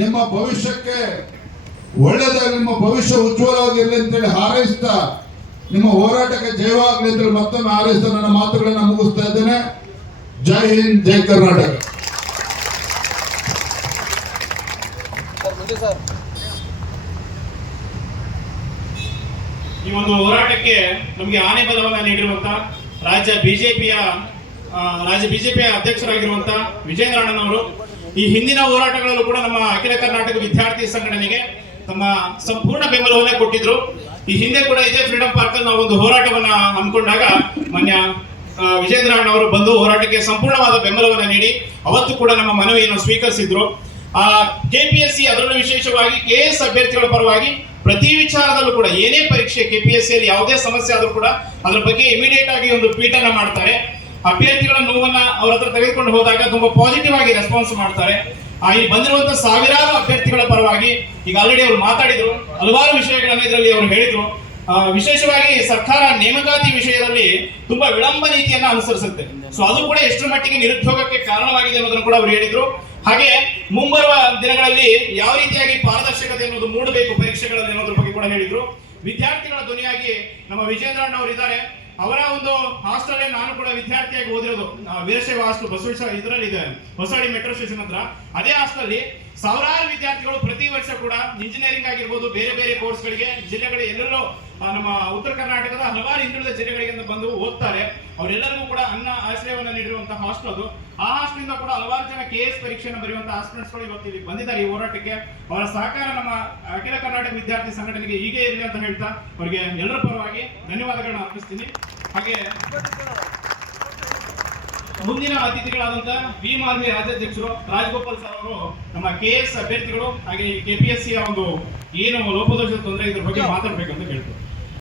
ನಿಮ್ಮ ಭವಿಷ್ಯಕ್ಕೆ ಒಳ್ಳೆಯದಾಗಿ, ನಿಮ್ಮ ಭವಿಷ್ಯ ಉಜ್ವಲವಾಗಿರಲಿ ಅಂತೇಳಿ ಹಾರೈಸ್ತಾ ನಿಮ್ಮ ಹೋರಾಟಕ್ಕೆ ಜಯವಾಗಲಿ ಅಂತೇಳಿ ಮತ್ತೊಮ್ಮೆ ಹಾರೈಸ್ತಾ ನನ್ನ ಮಾತುಗಳನ್ನು ಮುಗಿಸ್ತಾ ಇದ್ದೇನೆ. ಜೈ ಹಿಂದ್, ಜೈ ಕರ್ನಾಟಕ. ಈ ಒಂದು ಹೋರಾಟಕ್ಕೆ ನಮಗೆ ಆನೆ ಬಲವನ್ನು ನೀಡಿರುವಂತ ರಾಜ್ಯ ಬಿಜೆಪಿಯ ಅಧ್ಯಕ್ಷರಾಗಿರುವಂತ ವಿಜೇಂದ್ರ ಅಣ್ಣನವರು ಈ ಹಿಂದಿನ ಹೋರಾಟಗಳಲ್ಲೂ ಕೂಡ ನಮ್ಮ ಅಖಿಲ ಕರ್ನಾಟಕ ವಿದ್ಯಾರ್ಥಿ ಸಂಘಟನೆಗೆ ತಮ್ಮ ಸಂಪೂರ್ಣ ಬೆಂಬಲವನ್ನೇ ಕೊಟ್ಟಿದ್ರು. ಈ ಹಿಂದೆ ಕೂಡ ಇದೇ ಫ್ರೀಡಂ ಪಾರ್ಕ್ ಅಲ್ಲಿ ನಾವು ಒಂದು ಹೋರಾಟವನ್ನ ಹಮ್ಮಿಕೊಂಡಾಗ ಮಾನ್ಯ ವಿಜೇಂದ್ರ ಅಣ್ಣವರು ಬಂದು ಹೋರಾಟಕ್ಕೆ ಸಂಪೂರ್ಣವಾದ ಬೆಂಬಲವನ್ನ ನೀಡಿ ಅವತ್ತು ಕೂಡ ನಮ್ಮ ಮನವಿಯನ್ನು ಸ್ವೀಕರಿಸಿದ್ರು. ಕೆಪಿಎಸ್ಸಿ ಅದರಲ್ಲೂ ವಿಶೇಷವಾಗಿ ಕೆಎಸ್ ಅಭ್ಯರ್ಥಿಗಳ ಪರವಾಗಿ ಪ್ರತಿ ವಿಚಾರದಲ್ಲೂ ಕೂಡ ಏನೇ ಪರೀಕ್ಷೆ ಕೆಪಿಎಸ್ಸಿಯಲ್ಲಿ ಯಾವುದೇ ಸಮಸ್ಯೆ ಆದ್ರೂ ಕೂಡ ಅದರ ಬಗ್ಗೆ ಇಮಿಡಿಯೇಟ್ ಆಗಿ ಒಂದು ಟ್ವೀಟ್ ಅನ್ನ ಮಾಡ್ತಾರೆ. ಅಭ್ಯರ್ಥಿಗಳ ನೋವನ್ನ ಅವ್ರ ಹತ್ರ ತೆಗೆದುಕೊಂಡು ಹೋದಾಗ ತುಂಬಾ ಪಾಸಿಟಿವ್ ಆಗಿ ರೆಸ್ಪಾನ್ಸ್ ಮಾಡ್ತಾರೆ. ಇಲ್ಲಿ ಬಂದಿರುವಂತಹ ಸಾವಿರಾರು ಅಭ್ಯರ್ಥಿಗಳ ಪರವಾಗಿ ಈಗ ಆಲ್ರೆಡಿ ಅವರು ಮಾತಾಡಿದ್ರು, ಹಲವಾರು ವಿಷಯಗಳನ್ನ ಇದರಲ್ಲಿ ಅವರು ಹೇಳಿದ್ರು. ವಿಶೇಷವಾಗಿ ಸರ್ಕಾರ ನೇಮಕಾತಿ ವಿಷಯದಲ್ಲಿ ತುಂಬಾ ವಿಳಂಬ ನೀತಿಯನ್ನ ಅನುಸರಿಸುತ್ತೆ. ಸೊ ಅದು ಕೂಡ ಎಷ್ಟರ ಮಟ್ಟಿಗೆ ನಿರುದ್ಯೋಗಕ್ಕೆ ಕಾರಣವಾಗಿದೆ ಅನ್ನೋದನ್ನು ಕೂಡ ಅವರು ಹೇಳಿದ್ರು. ಹಾಗೆ ಮುಂಬರುವ ದಿನಗಳಲ್ಲಿ ಯಾವ ರೀತಿಯಾಗಿ ಪಾರದರ್ಶಕತೆ ಅನ್ನೋದು ಮೂಡಬೇಕು ಪರೀಕ್ಷೆಗಳಲ್ಲಿ ಅನ್ನೋದ್ರ ಬಗ್ಗೆ ಕೂಡ ಹೇಳಿದ್ರು. ವಿದ್ಯಾರ್ಥಿಗಳ ಧ್ವನಿಯಾಗಿ ನಮ್ಮ ವಿಜೇಂದ್ರ ಅಣ್ಣ ಅವರು ಇದ್ದಾರೆ. ಅವರ ಒಂದು ಹಾಸ್ಟೆಲ್ ನಾನು ಕೂಡ ವಿದ್ಯಾರ್ಥಿಯಾಗಿ ಓದಿರೋದು ವೀರಶೈವ ಹಾಸ್ಟೆಲ್ ಬಸವೇಶ್ವರ ಇದರಲ್ಲಿ ಇದೆ, ಹೊಸಳ್ಳಿ ಮೆಟ್ರೋ ಸ್ಟೇಷನ್ ಹತ್ರ. ಅದೇ ಹಾಸ್ಟೆಲ್ ಸಾವಿರಾರು ವಿದ್ಯಾರ್ಥಿಗಳು ಪ್ರತಿ ವರ್ಷ ಕೂಡ ಇಂಜಿನಿಯರಿಂಗ್ ಆಗಿರ್ಬೋದು, ಬೇರೆ ಬೇರೆ ಕೋರ್ಸ್ಗಳಿಗೆ ಜಿಲ್ಲೆಗಳಿಗೆ ಎಲ್ಲೆಲ್ಲೋ ನಮ್ಮ ಉತ್ತರ ಕರ್ನಾಟಕದ ಹಲವಾರು ಹಿಂದುಳಿದ ಜಿಲ್ಲೆಗಳಿಗೆ ಬಂದು ಓದ್ತಾರೆ. ಅವರೆಲ್ಲರಿಗೂ ಕೂಡ ಅನ್ನ ಆಶ್ರಯವನ್ನ ನೀಡಿರುವಂತಹ ಹಾಸ್ಟೆಲ್ ಅದು. ಆ ಹಾಸ್ಟೆಲ್ ಇಂದ ಕೂಡ ಹಲವಾರು ಜನ ಕೆಎಸ್ ಪರೀಕ್ಷೆಯನ್ನು ಬರೆಯುವಂತಹ ಆಸ್ಪಿರೆಂಟ್ಸ್ಗಳು ಇವತ್ತು ಇಲ್ಲಿ ಬಂದಿದ್ದಾರೆ ಈ ಹೋರಾಟಕ್ಕೆ. ಅವರ ಸಹಕಾರ ನಮ್ಮ ಅಖಿಲ ಕರ್ನಾಟಕ ವಿದ್ಯಾರ್ಥಿ ಸಂಘಟನೆಗೆ ಹೀಗೆ ಇರಲಿ ಅಂತ ಹೇಳ್ತಾ ಅವರಿಗೆ ಎಲ್ಲರ ಪರವಾಗಿ ಧನ್ಯವಾದಗಳನ್ನ ಅರ್ಪಿಸ್ತೀನಿ. ಹಾಗೆ ಮುಂದಿನ ಅತಿಥಿಗಳಾದಂತಹ ಭೀಮಾರ್ಮಿ ರಾಜ್ಯಾಧ್ಯಕ್ಷರು ರಾಜಗೋಪಾಲ್ ಸರ್ ಅವರು ನಮ್ಮ ಕೆಎಸ್ ಅಭ್ಯರ್ಥಿಗಳು ಹಾಗೆ ಕೆಪಿಎಸ್ಸಿಯ ಒಂದು ಏನು ಲೋಪದೋಷದ ತೊಂದರೆ ಇದ್ರ ಬಗ್ಗೆ ಮಾತಾಡ್ಬೇಕಂತ